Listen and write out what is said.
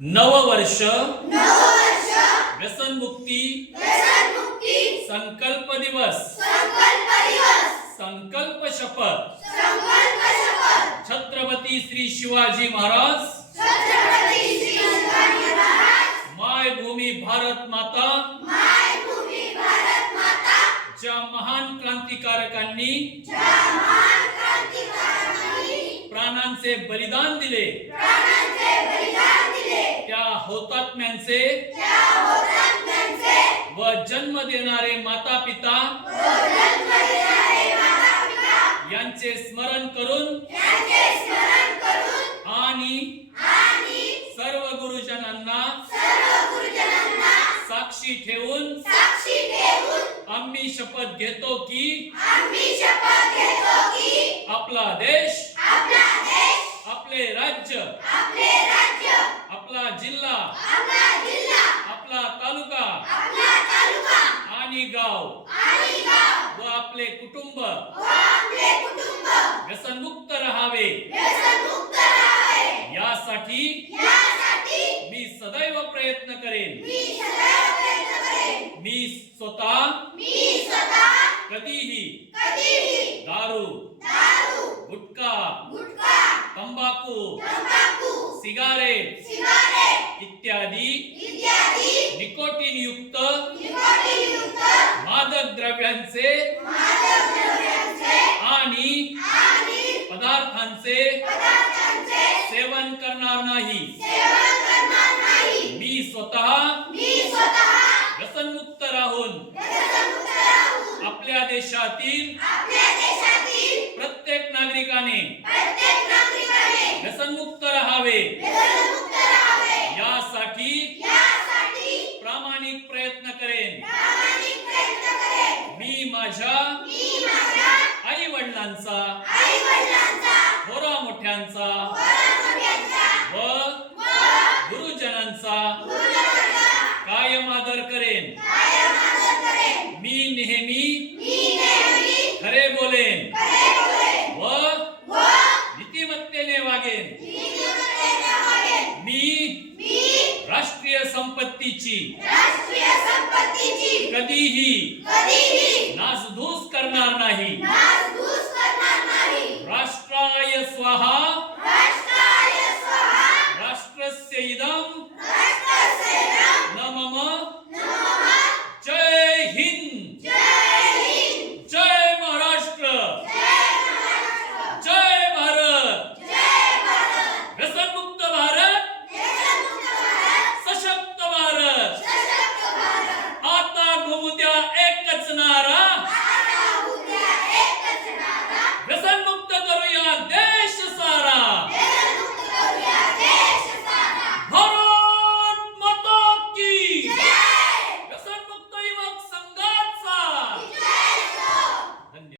नववर्ष व्यसनमुक्ती संकल्प दिवस संकल्प शपथ छत्रपती श्री शिवाजी महाराज मायभूमी भारत माता ज्या महान क्रांतिकारकांनी प्राणांचे बलिदान दिले त्या हुतात्म्यांचे व जन्म देणारे माता पिता यांचे स्मरण करून आणि सर्व गुरुजनांना साक्षी ठेवून आम्ही शपथ घेतो की आपला देश आपले राज्य आपला जिल्हा आपला तालुका आणि गाव व आपले कुटुंब व्यसनमुक्त राहावे यासाठी मी सदैव प्रयत्न करेन। मी स्वतः कधीही दारू गुटखा तंबाखू सिगारेट इत्यादी निकोटीन युक्त मादक द्रव्यांचे आणि पदार्थांचे सेवन करणार नाही। मी स्वतः व्यसनमुक्त राहून आपल्या देशातील प्रत्येक नागरिकाने व्यसनमुक्त राहावे यासाठी प्रामाणिक प्रयत्न करेन। मी माझ्या आई वडिलांचा थोरा मोठ्यांचा व गुरुजनांचा कायम आदर करेन। मी नेहमी खरे बोलेन व नीतिमत्तेने वागेन। मी राष्ट्रीय संपत्तीची कधीही नासधूस करणार नाही। राष्ट्राय स्वाहा राष्ट्रस्य इदं न मम। जय हिंद जय महाराष्ट्र जय भारत व्यसनमुक्त भारत सशक्त भारत। आता घुमू द्या एकच नारा